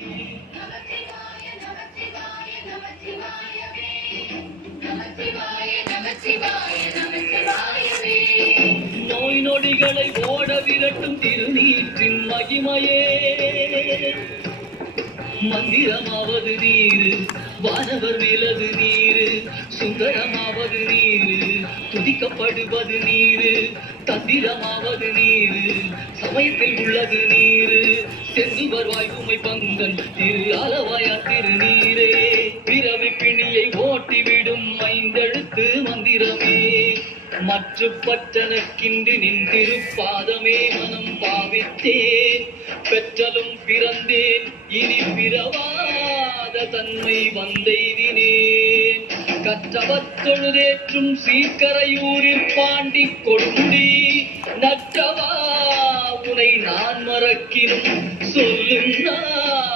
நமச்சிவாய நமச்சிவாய நமச்சிவாயவே நமச்சிவாய நமச்சிவாய நமச்சிவாயவே. நோய் நொடிகளை ஓட விரட்டும் திருநீற்றின் மகிமையே மந்திரமாவது நீரு, வானவர் விலது நீரு, சுந்தரமாவது நீரு, துதிக்கப்படுவது நீரு, தந்திரமாவது நீரு, சமயத்தில் உள்ளது நீரு, செந்துவர் வாய்ப்புமை பங்கன் திரு ஆலவாயா திருநீரே, பிறவி பிணியை ஓட்டிவிடும் ஐந்தெழுத்து மந்திரமே, மற்ற பற்றனக்கின்று நின் திருப்பாதமே மனம் பாவித்தேன், பெற்றலும் பிறந்தேன் இனி பிறவாத தன்மை வந்தெய்தினேன், கற்றவர் தொழுதேற்றும் சீர்கரையூரில் பாண்டி கொடுமுடி நற்றவா உனை நான் மறக்கினும் சொல்லும் நான்